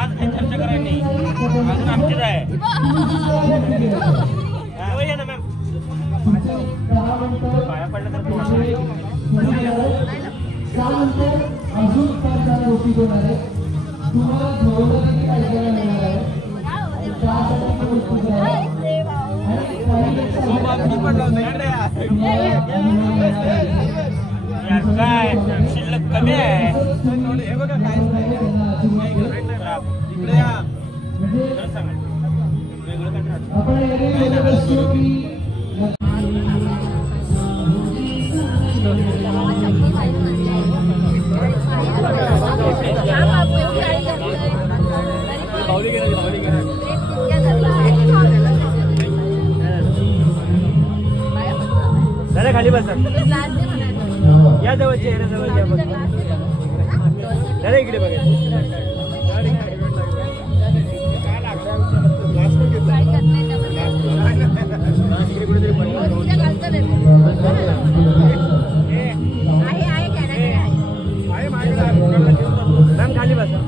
आज काही चर्चा करायची अजून आमचीच आहे ना मॅम पाया पडलं तर अजून 5 गोष्टी होणार आहे तुम्हाला जोडलं ऐकायला मिळणार आहे काय शिल्लक कमी आहे हे बघा काय जरा खाली बसा या जवळच्या जरा इकडे बघा मॅम खाली बसा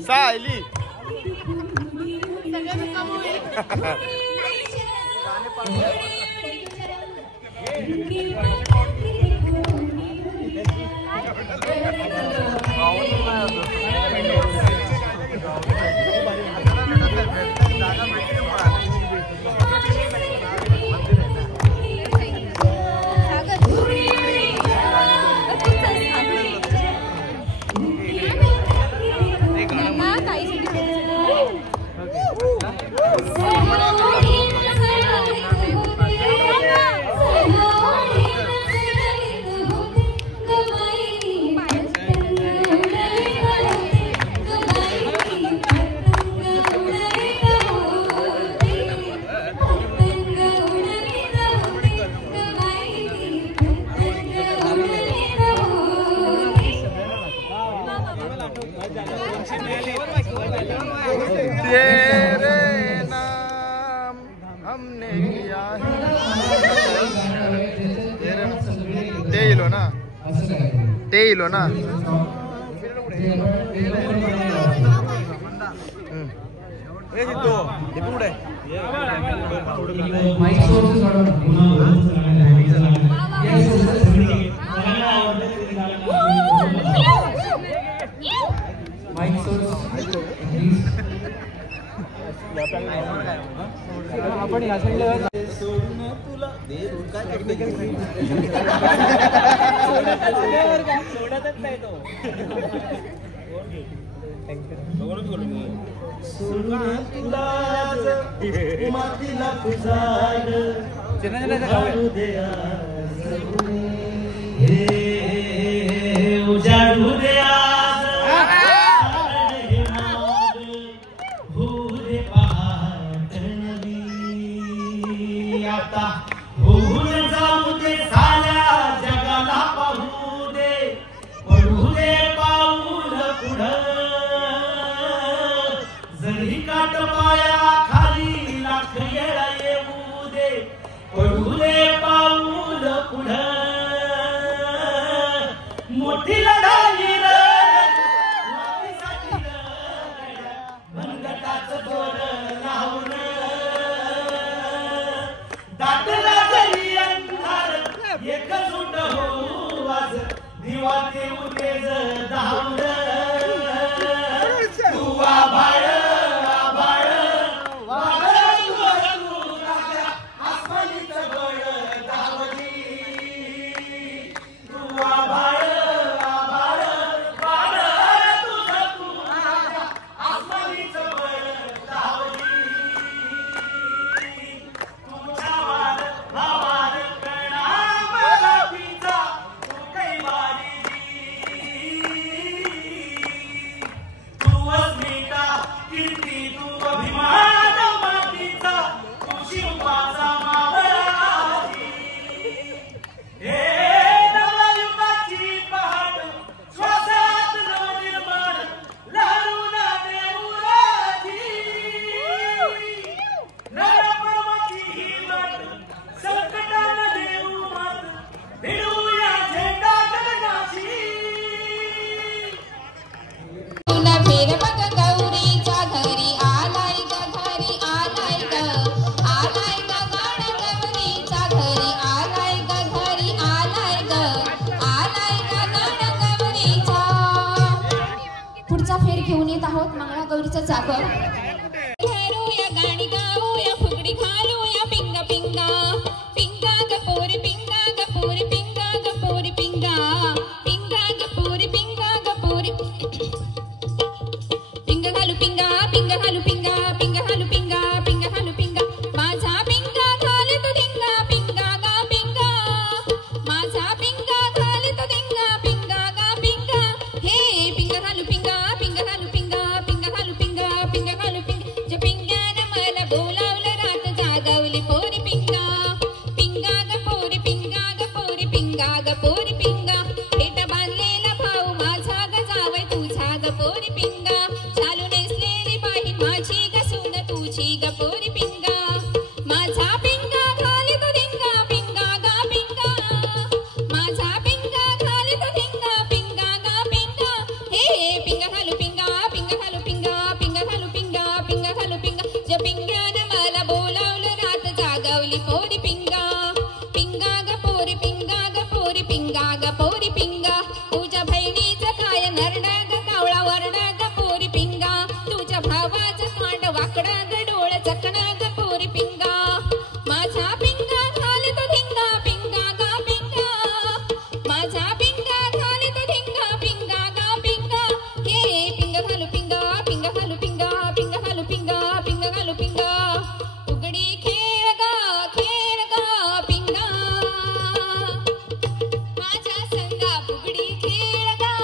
सायली तेरे नाम हमने किया है तेलो ना माइक सोर्स आपण या साईडला सोडून तुला सोडतच नाही तो. सोडून तुला मातीला पुजाड काढू दे उजाडू दे आता होऊन जाऊ दे साऱ्या जगाला पाहू दे पडू दे पाऊल पुढं जरी काट पाया खाली लाख येळा येऊ दे पडू दे पाऊल पुढं मोठी लढाई मनगटाचं दोर लावून दाटला जरी अंधार एकजूट होऊ आज दिवा देऊ तेज धावून तू आभाळ आभाळ वादळ तू राजा आसमानीचं बळ धावली तू आभाळ आभाळ वादळ तू राजा आसमानीचं बळ धावली मंगळागौरीचा चाकर घालूया गाणी गाऊया फुगडी घालूया पिंगा पिंगा पिंगा गपोरी पिंगा गपोरी पिंगा गपोरी पिंगा पिंगा गपोरी पिंगा गपोरी पिंगा घालू पिंगा पिंगा घालू पिंगा पिंगा घालू पिंगा पिंगा घालू पिंगा माझा पिंगा घाले तो दिंगा पिंगा गा पिंगा माझा पिंगा घाले तो दिंगा पिंगा गा पिंगा हे पिंगा घालू पिंगा पिंगा घालू पिंगा पिंगा घालू पिंगा पिंगा घालू पिंगा जे पिंग्यानं मला बोलावलं रात जागवली पोरी पिंगा पिंगा ग पोरी पिंगा ग पोरी पिंगा ग पोरी पिंगा पेटा बांधलेला भाऊ माझा ग जावई तुझा ग पोरी पिंगा चालू नेसलेली बाही माझी ग सून तुझी ग पोरी पिंगा माझा पिंगा घाली तो दिंगा पिंगा गा पिंगा माझा पिंगा घाली तो दिंगा पिंगा गा पिंगा हे पिंगा घालू पिंगा पिंगा घालू पिंगा पिंगा घालू पिंगा पिंगा घालू पिंगा जे पिंग्यानं मला बोलावलं रात जागवली पोरी पिंगा पिंगा ग पोरी पिंगा ग पोरी पिंगा ग पोरी पिंगा तुझ्या बहिणीचं काय नरडा ग कावळा वरडा ग पोरी पिंगा तुझ्या भावाचं कांड वाकडा ग डोळ चकणा ग पोरी पिंगा माझा पिंगा घाले तो धिंगा पिंगा गा पिंगा माझा पिंगा घाले तो धिंगा पिंगा गा पिंगा हे पिंगा घालू पिंगा पिंगा घालू पिंगा पिंगा घालू पिंगा पिंगा घालू पिंगा उघडी खेळ गा पिंगा माझ्या संगा उघडी खेळ गा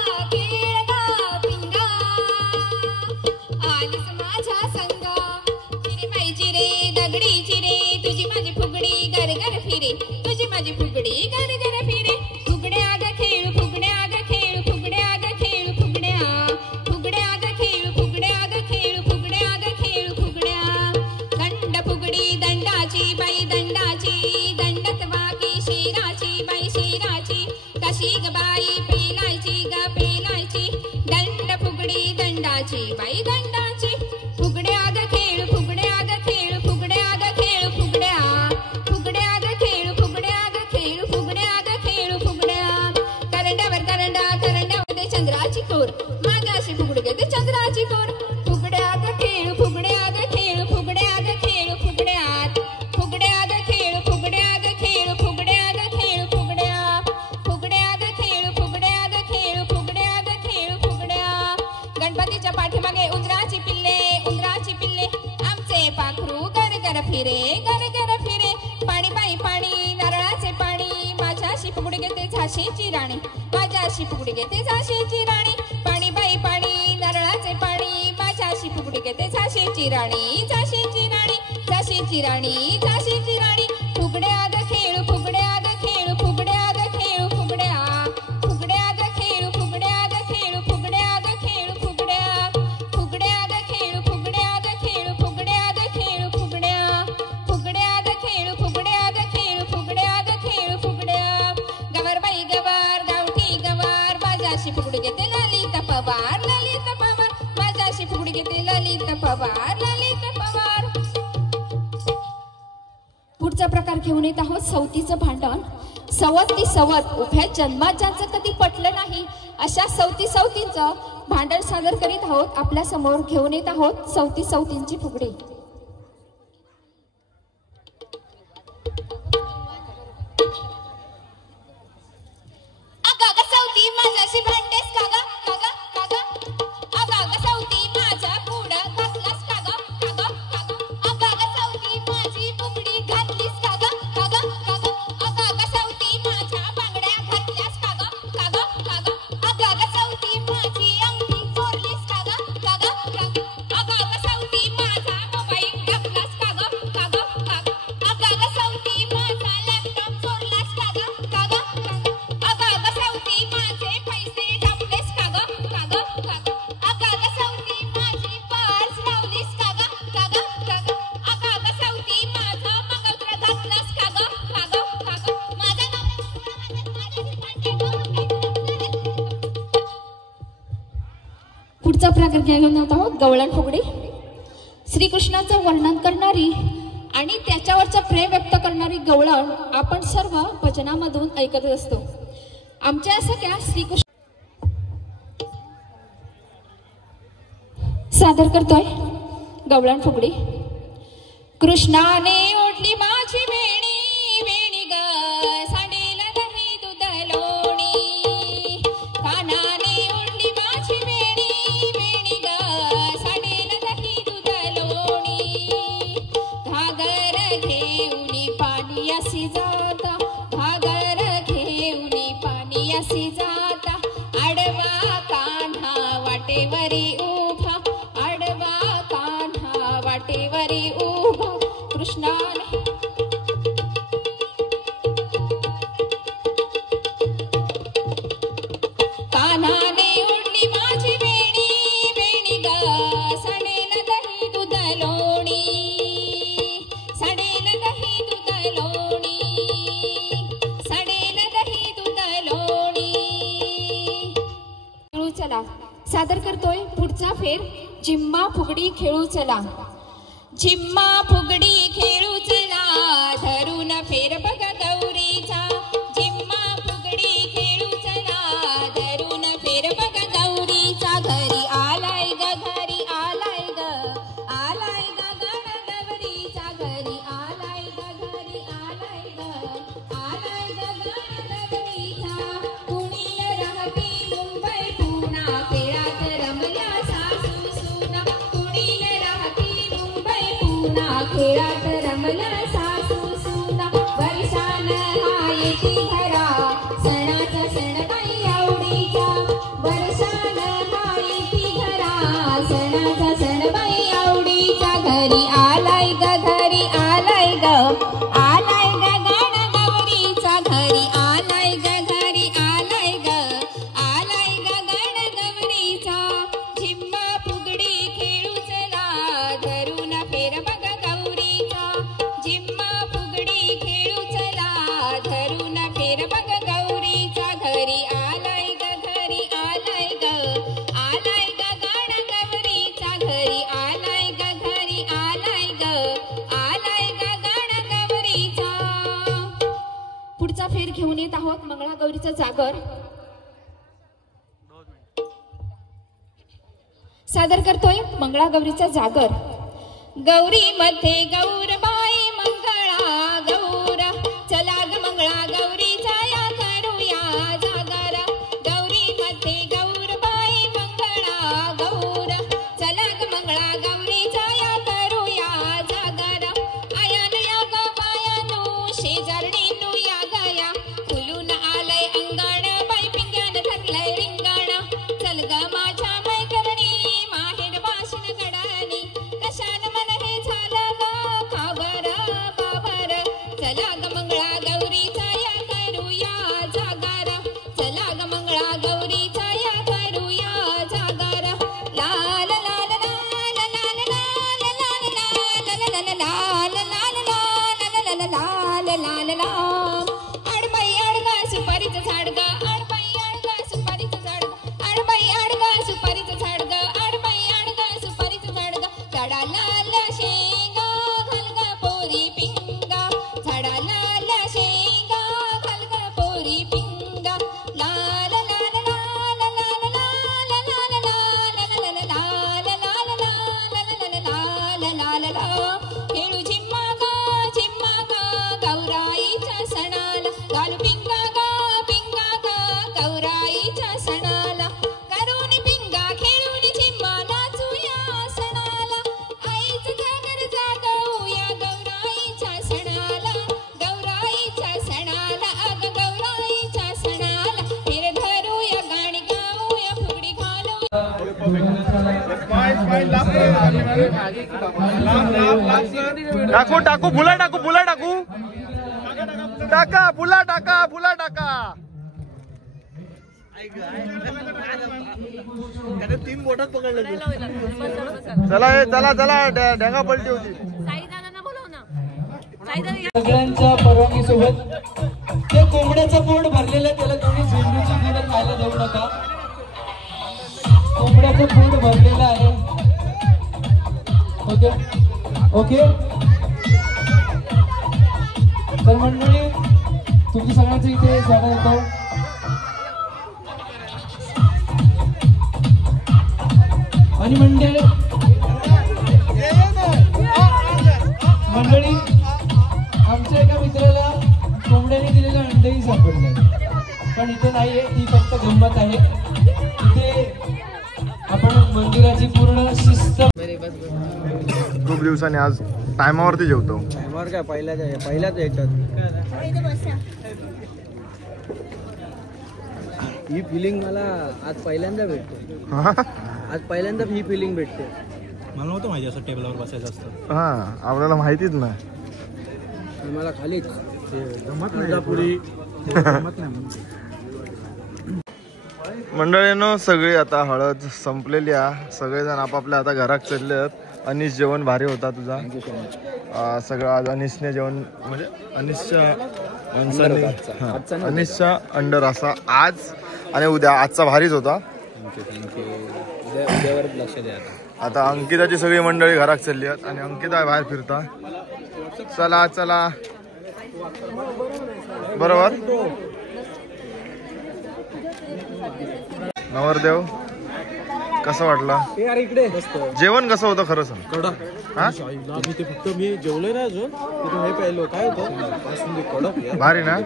पिंगा आलीस माझ्या संगा चिरे पाहिजे रे दगडीची रे तुझी माझी फुगडी गरगर फिरे तुझी माझी फुगडी गरगर फिरे फुगड्या ग खेळू फुगड्या ग खेळू फुगड्या ग खेळू फुगड्या फुगड्या ग खेळू फुगड्या ग खेळू फुगड्या ग खेळू फुगड्या दंड फुगडी दंडाची बाई दंडाची दंडत वागी शेराची बाई शेराची कशी ग बाई पेलायची ग पेलायची दंड फुगडी दंडाची बाई दंडाची फुगड्या ग खेळू फुगड्या ग खेळू फुगड्या ग खेळू फुगड्या फुगड्या ग खेळू फुगड्या ग खेळू फुगड्या ग खेळू फुगड्या करंड्यावर करंडा करंड्यामध्ये चंद्राची कोर मागाशी फुगडी घेते चंद्राची कोर आमच्या पाठीमागे उंदराची पिल्ले उंदराची पिल्ले आमचे पाखरू गरगर फिरे पाणी बाई पाणी नारळाचे पाणी माझ्याशी फुगडी घेते झाशीची राणी माझ्याशी फुगडी घेते झाशीची राणी पाणी बाई पाणी नारळाचे पाणी माझ्याशी फुगडी घेते झाशीची राणी झाशीची राणी झाशीची राणी झाशीची राणी फुगड्या ग खेळू फुगड्या ग खेळू फुगड्या ग खेळू फुगड्या फुगड्या ग खेळू फुगड्या ग खेळू फुगड्या ग खेळू फुगड्या फुगड्या ग खेळू फुगड्या ग खेळू फुगड्या ग खेळू फुगड्या फुगड्या ग खेळू फुगड्या ग खेळू फुगड्या ग खेळू फुगड्या गवर बाई गवर गावठी गवर माझ्याशी फुगडी घेते ललिता पवार माझ्याशी फुगडी घेते ललिता पवार पुढचा प्रकार घेऊन येत आहोत सवतीचं भांडण सवत ती सवत उभ्या जन्मात ज्यांचं कधी पटलं नाही अशा सवतींचं भांडण सादर करीत आहोत आपल्या समोर घेऊन येत आहोत सवतींची फुगडी अगं सवती माझ्याशी भांडेस कागा कागा कागा अगं सवती माझ्या पुढं घातलास कागा कागा कागा अगं सवती माझी बुगडी घातलीस कागा कागा कागा अगं सवती माझ्या बांगड्या घातल्यास कागा कागा कागा अगं सवती माझी अंगठी चोरलीस कागा कागा कागा अगं सवती माझा मोबाईल घातलास कागा कागा कागा अगं सवती माझा लॅपटॉप चोरलास कागा कागा कागा अगं सवती माझे पैसे टाकलेस कागा कागा कागा अगं सवती माझी पर्स लावलीस कागा कागा कागा अगं सवती माझा मंगळसूत्र घातलास कागा कागा कागा पुढचा प्रकार घेऊन येत आहोत गवळण फुगडी श्रीकृष्णाचं वर्णन करणारी आणि त्याच्यावरचा प्रेम व्यक्त करणारी गवळण आपण सर्व भजनामधून ऐकत असतो आमच्या सगळ्या श्रीकृष्ण सादर करतोय गवळण फुगडी कृष्णाने ओढली माझी वेणी वेणी ग सांडेल दही दूध लोणी कानाने ओढली माझी वेणी वेणी ग सांडेल दही दूध लोणी घागर घेऊन पाणी अशी जाता घागर घेऊन पाणी अशी जाता आडवा कान्हा वाटेवरी उभा आडवा कान्हा वाटेवरी उभा कृष्णाने कान्हाने ओढली माझी वेणी वेणी ग सांडेल दही दूध लोणी सांडेल दही दूध लोणी सांडेल दही दूध लोणी खेळू चला सादर करतोय पुढचा फेर जिम्मा फुगडी खेळू चला जिम्मा फुगडी खेळू चला धरून फेर बघा गौरीचा जिम्मा फुगडी खेळू चला धरून फेर बघा गौरीचा घरी आलाय ग गण गौरीचा घरी आलाय ग आलाय ग गण गौरीचा कुणीला राहती मुंबई पुणा खेळात रमल्या सासू सुना कुणीला राहती मुंबई पुणा खेळात रमल्या सासू सुना वर्षान हा येती घरा सणाचा सण बाई आवडीचा वर्षान हा येती घरा सणाचा सण बाई आवडीचा घरी आलाय ग गण गौरीचा घरी आलाय ग गण गौरीचा झिम्मा फुगडी खेळू चला धरून फेर बघा गौरीचा झिम्मा फुगडी खेळू चला धरून फेर बघा गौरीचा घरी आलाय ग गण गौरीचा घरी आलाय ग गण गौरीचा पुढचा फेर घेऊन येत आहोत मंगळागौरीचा जागर सादर करतोय मंगळागौरीचा जागर गौरी मध्ये गौरबाई मंगळा गौर चला ग मंगळा गौरीचा या करूया जागर गौरी मध्ये गौरबाई मंगळा गौर टाकू टाकू फुला टाकू फुला टाकू टाका फुला टाका फुला टाका. तीन बोटात पकडलं. चला चला चला ढेंगा पलटी होती. सगळ्यांच्या परवानगी सोबत ते कोंबड्याचं पोट भरलेलं त्याला कोणी झेंडूची फुलं खायला देऊ नका. कोंबड्याचं पोट भरलेलं आहे. Okay okay. तर मंडळी तुमची सगळ्यांचं इथे स्वागत होतं. आणि मंडळी आमच्या एका मित्राला कोंबड्याने दिलेलं अंडही सापडलंय, पण इथे नाहीये, ती फक्त गंमत आहे. इथे आपण मंदिराची पूर्ण शिस्त. खूप दिवसांनी आज टायमावरती जेवतो. टायमावर काय पहिल्याच याच्यात ही फिलिंग मला आज पहिल्यांदा भेटते. आज पहिल्यांदा ही फिलिंग भेटते. मला नव्हतं माहिती असं टेबलावर बसायचं असतं. हा आपल्याला माहितीच नाही. मला खालीच मंडळींनो सगळी आता हळद संपलेली आहे. सगळेजण आपापल्या आता घरात चालले आहेत. अनिश जेवण भारी होता तुझा. सगळं आज अनिशने जेवण म्हणजे अनिशच्या अंडर असा आज आणि उद्या आजचा भारीच होता. लक्ष द्या. आता अंकिताची सगळी मंडळी घरात चालली आहेत आणि अंकिता बाहेर फिरता. चला चला बरोबर. नवरदेव कसं वाटलं इकडे जेवण? कसं होतं खरं सांग. फक्त मी जेवलोय ना अजून हे पाहिलं काय होतं भारी ना.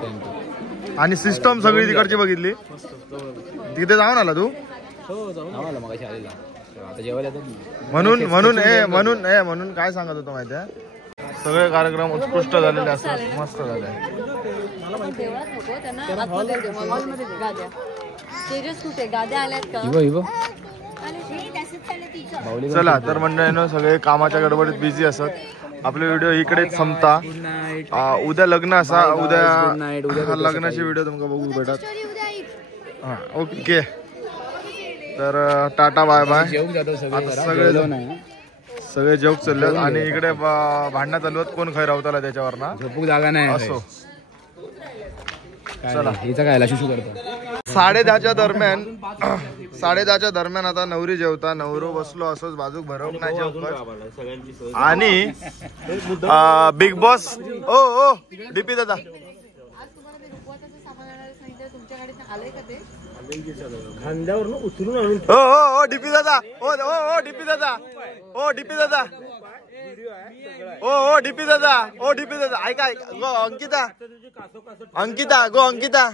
आणि सिस्टम सगळी तिकडची बघितली. तिथे जाऊन आला तू म्हणून म्हणून म्हणून काय सांगत होतो माहिती आहे. सगळे कार्यक्रम उत्कृष्ट झालेले असतात. मस्त झाले. चला तर मंडळींनो सगळे कामाच्या गडबडीत बिझी असत. आपले व्हिडिओ इकडेच संपता. उद्या लग्न असा. उद्या लग्नाची व्हिडिओ तुमका बघू भेटत. हा ओके. तर टाटा बाय बाय. सगळे जोक चालले आणि इकडे भांडणं चालू आहेत कोण खैर रावताला त्याच्यावर ना. झोपूक जागा नाही असो. चला हिचा काय शिशू करतो. 10:30च्या दरम्यान आता नवरी जेवता. नवरो बसलो असोच बाजूक भरवक नाही जेवत. आणि बिग बॉस ओ डीपी दादा खांद्यावर उचलून आणून ओ डीपी दादा ओ डीपी दादा ओ डीपी दादा ओ डीपी दादा ओ डीपी दादा ऐका गो अंकिता गो अंकिता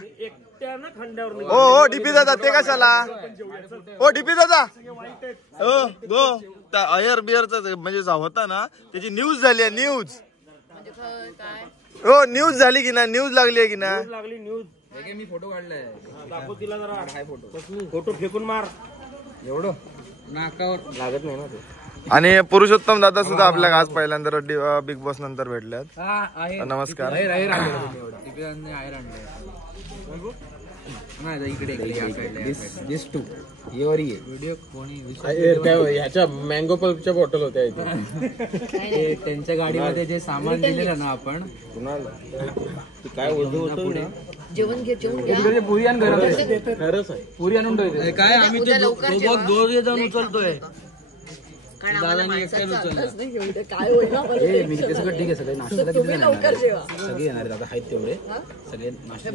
ओ डीपी दादा ते कशाला ओ डीपी दादा ओ गो एअर बिअरचा म्हणजे होता ना त्याची न्यूज झाली आहे. न्यूज हो न्यूज झाली की ना. न्यूज लागली आहे की ना. मी फोटो काढलाय दाखव तिला जरा. फोटो फेकून मार एवढं नाकावर लागत नाही ना ते. आणि पुरुषोत्तम दादा सुद्धा आपल्या आज पहिल्यांदा बिग बॉस नंतर भेटल्यात. नमस्कार. ह्याच्या मँगो पल्पच्या बॉटल होत्या त्यांच्या गाडीमध्ये जे सामान दिलेलं ना आपण काय होतं जेवण घे पुरी आण खरंच आहे. पुरी आणून ठेवते काय आम्ही ते दोघे जाऊन उचलतोय. दादानी एकट्याने उचललं मी ते सगळं ठीक आहे. सगळे नाश्ता सगळे येणार आहेत आता आहेत तेवढे सगळे नाश्ता